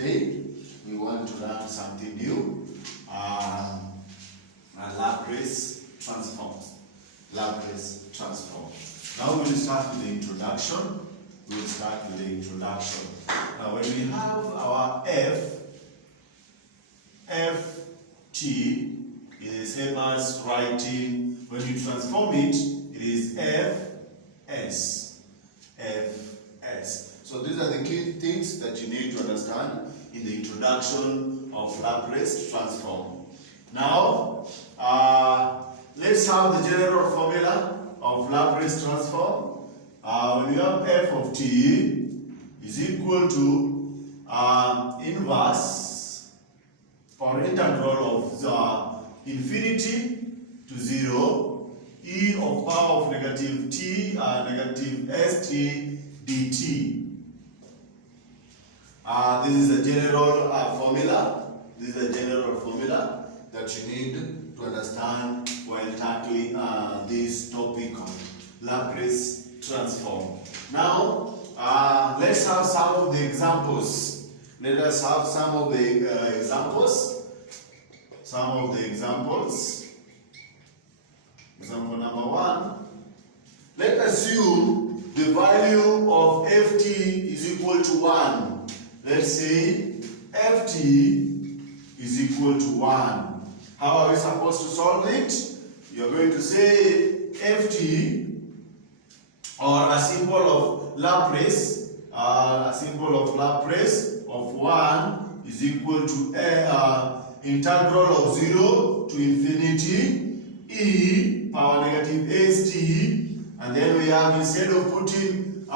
today we want to learn something new. Laplace transforms. Laplace transform. Now we'll start with the introduction. Now when we have our ft is the same as writing, when you transform it, it is fs. So these are the key things that you need to understand in the introduction of Laplace transform. Now, let's have the general formula of Laplace transform. When you have f of t is equal to inverse or integral of infinity to 0 e of power of negative t negative st dt. This is a general formula. This is a general formula that you need to understand while tackling this topic of Laplace transform. Now, let's have some of the examples. Let us have some of the examples. Example number 1. Let's assume the value of ft is equal to 1. Let's say ft is equal to 1. How are we supposed to solve it? You're going to say ft, or a symbol of Laplace, of 1 is equal to integral of 0 to infinity e power negative st, and then we have, instead of putting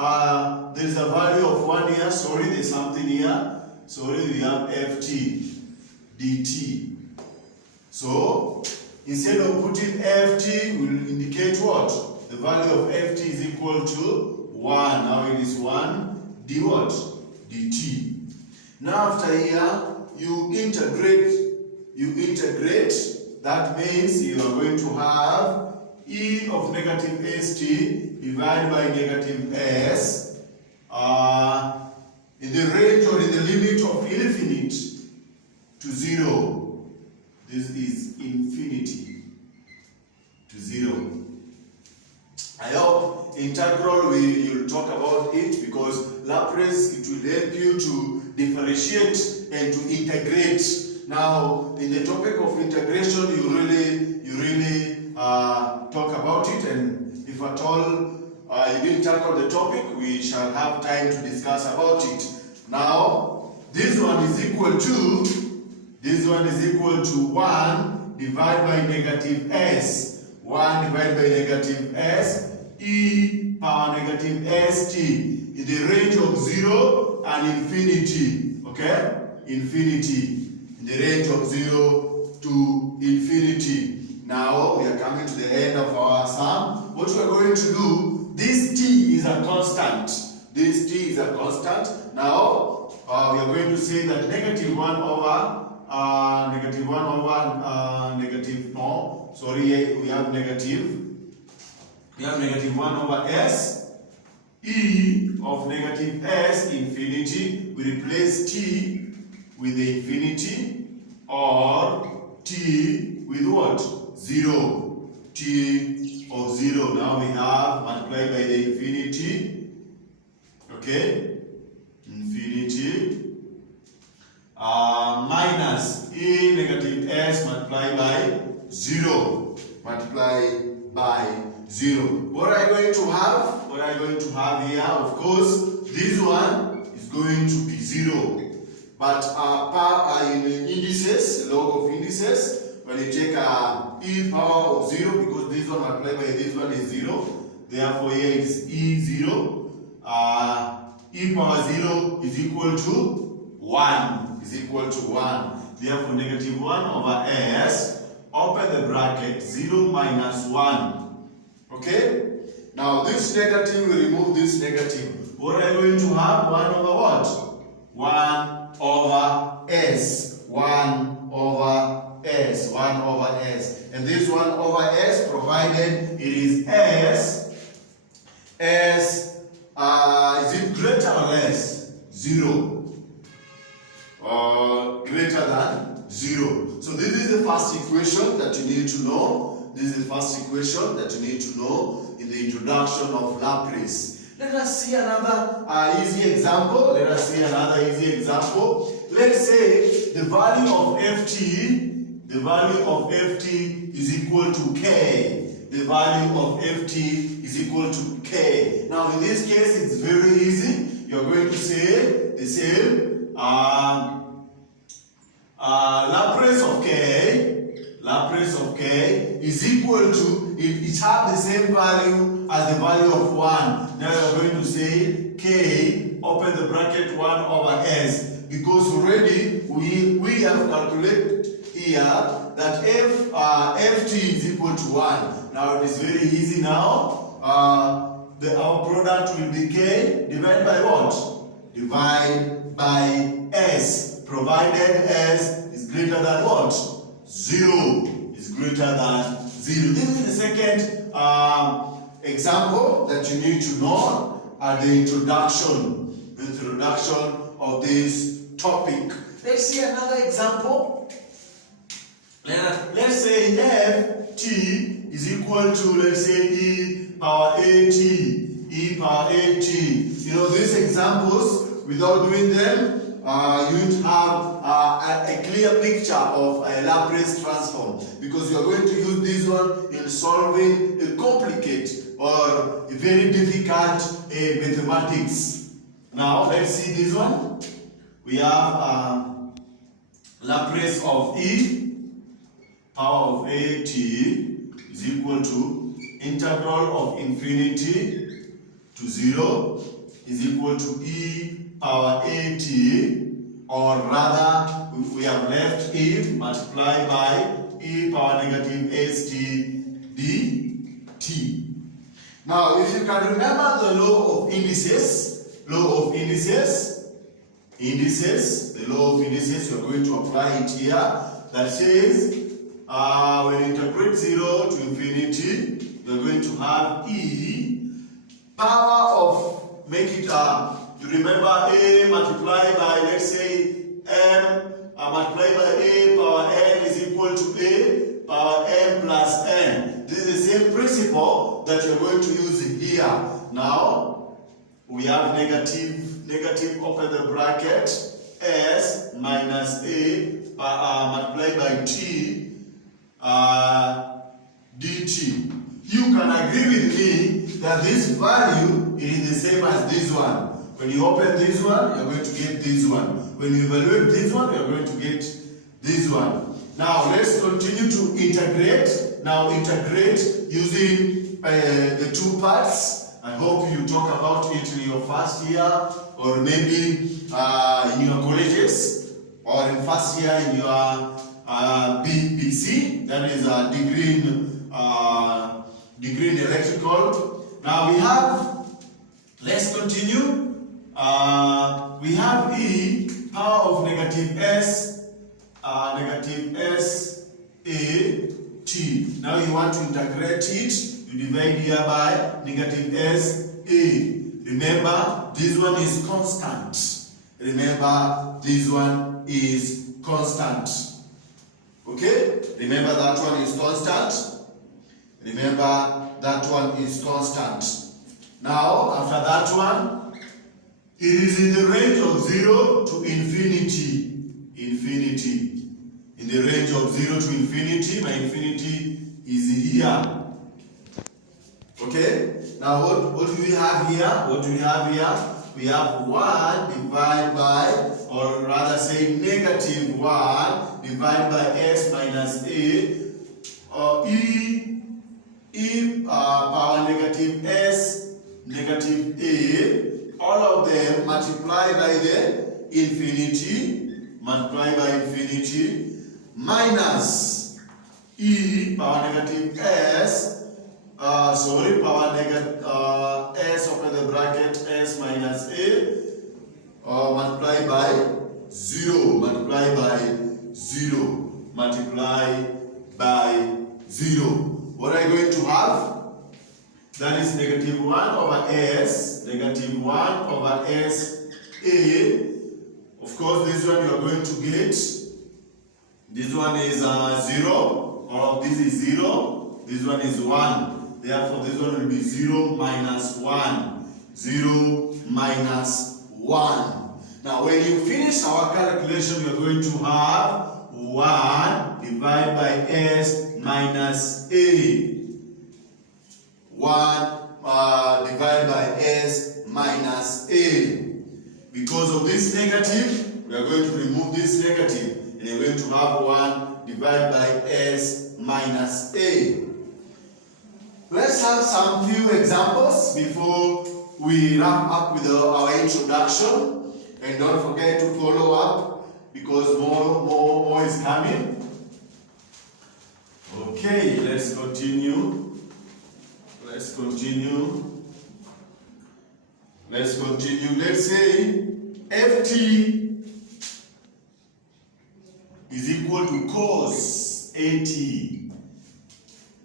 there is a value of 1 here, there's something here, we have ft dt. So instead of putting ft, we'll indicate what? The value of ft is equal to 1. Now it is 1 d what? dt. Now after here, you integrate. That means you are going to have e of negative st divided by negative s in the range or in the limit of infinite to 0. This is infinity to 0. I hope integral you'll talk about it, because Laplace, it will help you to differentiate and to integrate. Now, in the topic of integration, you really talk about it, and if at all you didn't tackle the topic, we shall have time to discuss about it. Now, this one is equal to 1 divided by negative s. 1 divided by negative s e power negative st in the range of 0 and infinity. Okay? Infinity. In the range of 0 to infinity. Now we are coming to the end of our sum. What we are going to do, this t is a constant. Now we are going to say that negative 1 over we have negative 1 over s e of negative s infinity. We replace t with the infinity, or t with what? 0. T of 0. Now we have multiplied by the infinity. Okay? Infinity. Minus e negative s multiplied by 0. What are you going to have? Here, of course, this one is going to be 0. But in indices, log of indices, when you take e power of 0, because this one multiplied by this one is 0, therefore here is e0. E power 0 is equal to 1. Therefore negative 1 over s, open the bracket, 0 minus 1. Okay? Now this negative, we remove this negative. What are you going to have? 1 over what? 1 over s. 1 over s. And this 1 over s, provided it is s is it greater or less? 0. greater than 0. So this is the first equation that you need to know. This is the first equation that you need to know in the introduction of Laplace. Let us see another easy example. Let's say the value of ft is equal to k. The value of ft is equal to k. Now in this case it's very easy. You're going to say the same Laplace of k is equal to, it has the same value as the value of 1. Now you're going to say k, open the bracket, 1 over s, because already we have calculated here that ft is equal to 1. Now it is very easy now. Our product will be k divided by what? Divide by s, provided s is greater than what? 0. Is greater than 0. This is the second example that you need to know at the introduction of this topic. Let's see another example. Let's say ft is equal to, let's say, e power at. You know, these examples, without doing them, you would have a clear picture of a Laplace transform, because you are going to use this one in solving a complicated or a very difficult mathematics. Now let's see this one. We have Laplace of e power of at is equal to integral of infinity to 0 is equal to e power at, or rather we have left e multiplied by e power negative st dt. Now if you can remember the law of indices, the law of indices, you are going to apply it here. That says when you integrate 0 to infinity, you are going to have e power of, make it you remember a multiplied by, let's say, m multiplied by a power n is equal to a power n plus n. This is the same principle that you're going to use here. Now we have negative, open the bracket, s minus a multiplied by t dt. You can agree with me that this value is the same as this one. When you open this one, you're going to get this one. When you evaluate this one, you're going to get this one. Now let's continue to integrate. Now integrate using the two parts. I hope you talk about it in your first year, or maybe in your colleges, or in first year in your BPC, that is a degree in electrical. Now we have, let's continue. We have e power of negative s a t. Now you want to integrate it, you divide here by negative s a. Remember, this one is constant. Okay? Remember that one is constant. Now, after that one, it is in the range of 0 to infinity. In the range of 0 to infinity, my infinity is here. Okay? Now what do we have here? We have 1 divided by, or rather say negative 1 divided by s minus a, or e power negative s negative a. All of them multiply by the infinity, minus e power negative s, power negative s, open the bracket, s minus a, multiply by 0, What are you going to have? That is negative 1 over s a, Of course, this one you are going to get. This one is 0. All of this is 0. This one is 1. Therefore, this one will be 0 minus 1. 0 minus 1. Now, when you finish our calculation, we are going to have 1 divided by s minus a. 1 divided by s minus a. Because of this negative, we are going to remove this negative. And we are going to have 1 divided by s minus a. Let's have some few examples before we wrap up with our introduction. And don't forget to follow up because more is coming. Okay, let's continue. Let's continue. Let's continue. Let's say ft is equal to cos at.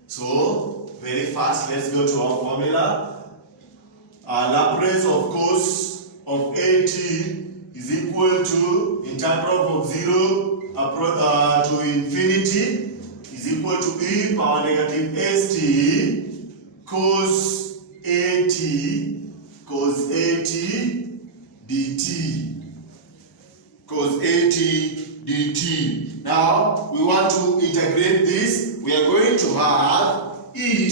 So, very fast, let's go to our formula. Laplace of cos of at is equal to integral from 0 to infinity is equal to e power negative st cos at dt. Cos at dt. Now we want to integrate this. We are going to have e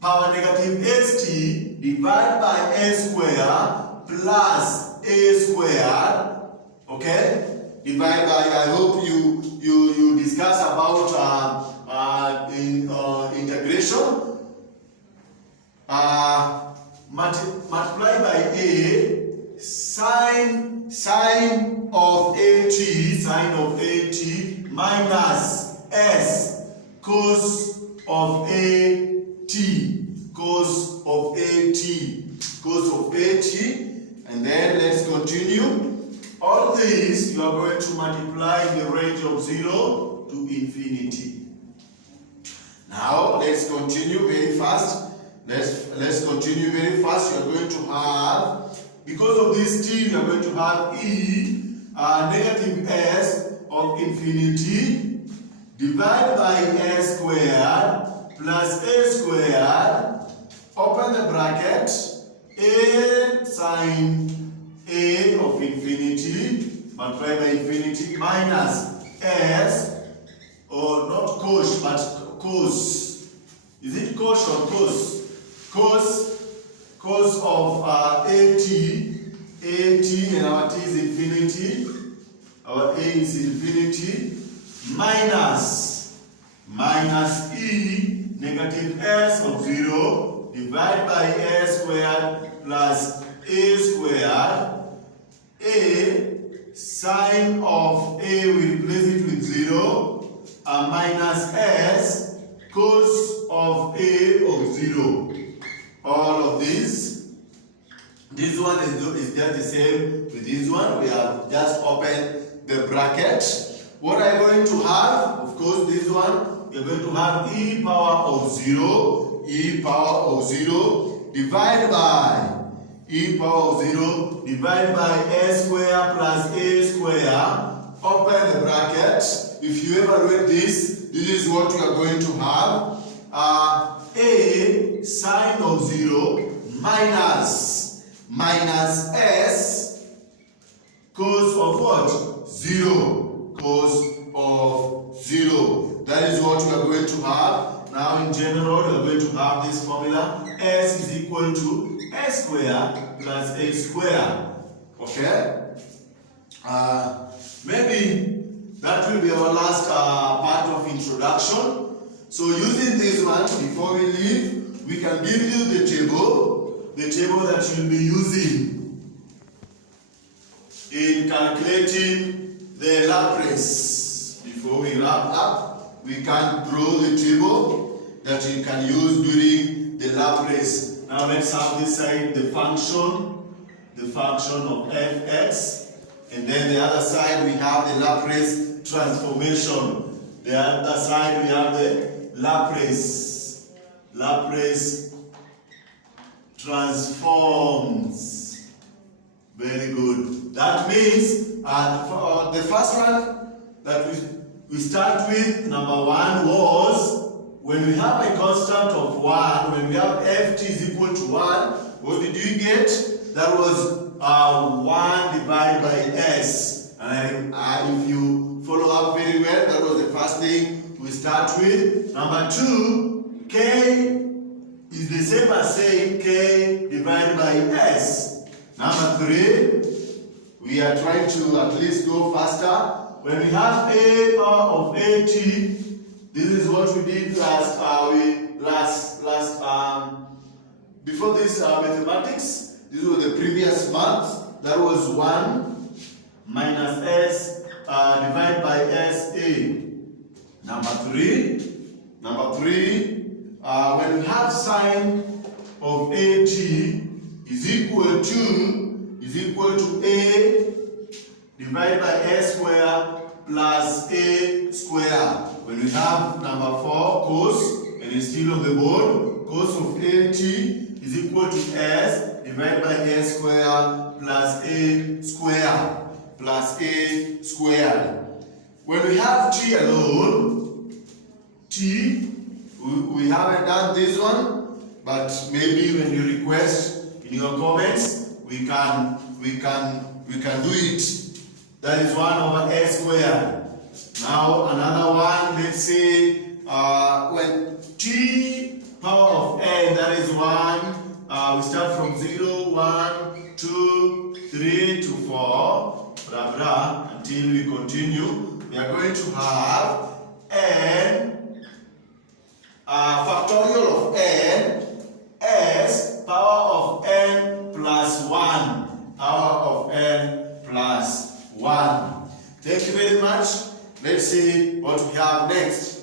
power negative st divided by a square plus a squared, okay? Divided by, I hope you discuss about integration. Multiply by a sine of at minus s cos of at and then let's continue. All these you are going to multiply in the range of 0 to infinity. Now let's continue very fast. Let's continue very fast. You are going to have, because of this t, you are going to have e negative s of infinity divided by a squared plus a squared, open the bracket, a sine a of infinity multiplied by infinity minus s, or not cos but cos. Is it cos or cos? Cos of at, and our t is infinity, our a is infinity, minus e negative s of 0 divided by a squared plus a squared, a sine of a, we replace it with 0, minus s cos of a of 0. All of this one is just the same with this one. We have just opened the bracket. What are you going to have? Of course, this one, you're going to have e power of 0, divided by e power of 0 divided by a square plus a square, open the bracket. If you evaluate this, this is what you are going to have. A sine of 0 minus s cos of what? 0. Cos of 0. That is what we are going to have. Now in general, we are going to have this formula. S is equal to a square plus a square. Okay? Maybe that will be our last part of introduction. So using this one, before we leave, we can give you the table that you'll be using in calculating the Laplace. Before we wrap up, we can draw the table that you can use during the Laplace. Now let's have this side the function of fx, and then the other side we have the Laplace transformation. The other side we have the Laplace transforms. Very good. That means the first one that we start with, number 1, was when we have a constant of 1, when we have ft is equal to 1, what did you get? That was 1 divided by s. And if you follow up very well, that was the first thing we start with. Number 2, k is the same as saying k divided by s. Number 3, we are trying to at least go faster. When we have a power of at, this is what we did before this mathematics. This was the previous month. That was 1 minus s divided by sa. Number 3, when we have sine of at is equal to a divided by a square plus a square. When we have number 4, cos, and it's still on the board, cos of at is equal to s divided by a square plus a square. When we have t alone, we haven't done this one, but maybe when you request in your comments, we can do it. That is 1 over a squared. Now another one, let's say when t power of n, that is 1, we start from 0, 1, 2, 3 to 4, blah blah, until we continue. We are going to have n factorial of n s power of n plus 1. Power of n plus 1. Thank you very much. Let's see what we have next.